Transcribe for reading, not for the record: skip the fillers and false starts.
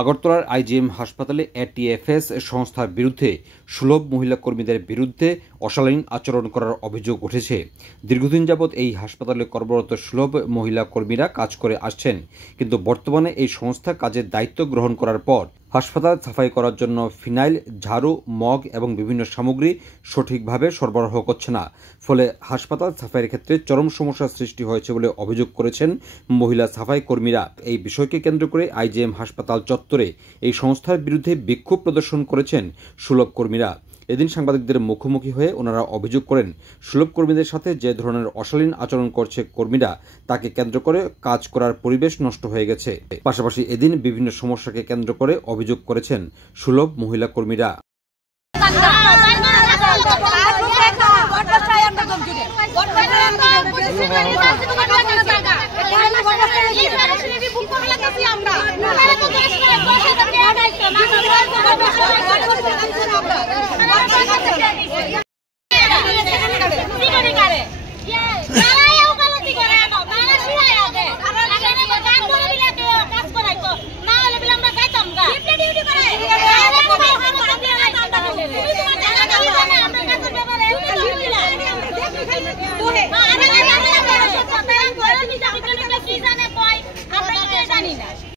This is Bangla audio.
আগরতলার আইজিএম হাসপাতালে এটিএফএস সংস্থার বিরুদ্ধে সুলভ মহিলা কর্মীদের বিরুদ্ধে অশালীন আচরণ করার অভিযোগ উঠেছে। দীর্ঘদিন যাবৎ এই হাসপাতালে কর্মরত সুলভ মহিলা কর্মীরা কাজ করে আসছেন, কিন্তু বর্তমানে এই সংস্থা কাজের দায়িত্ব গ্রহণ করার পর হাসপাতাল সাফাই করার জন্য ফিনাইল, ঝাড়ু, মগ এবং বিভিন্ন সামগ্রী সঠিকভাবে সরবরাহ করছে না। ফলে হাসপাতাল সাফাইয়ের ক্ষেত্রে চরম সমস্যার সৃষ্টি হয়েছে বলে অভিযোগ করেছেন মহিলা সাফাই কর্মীরা। এই বিষয়কে কেন্দ্র করে আইজিএম হাসপাতাল চত্বরে এই সংস্থার বিরুদ্ধে বিক্ষোভ প্রদর্শন করেছেন সুলভ কর্মীরা। এদিন সাংবাদিকদের মুখোমুখি হয়ে ওনারা অভিযোগ করেন, সুলভ কর্মীদের সাথে যে ধরনের অশালীন আচরণ করছে কর্মীরা, তাকে কেন্দ্র করে কাজ করার পরিবেশ নষ্ট হয়ে গেছে। পাশাপাশি এদিন বিভিন্ন সমস্যাকে কেন্দ্র করে অভিযোগ করেছেন সুলভ মহিলা কর্মীরা।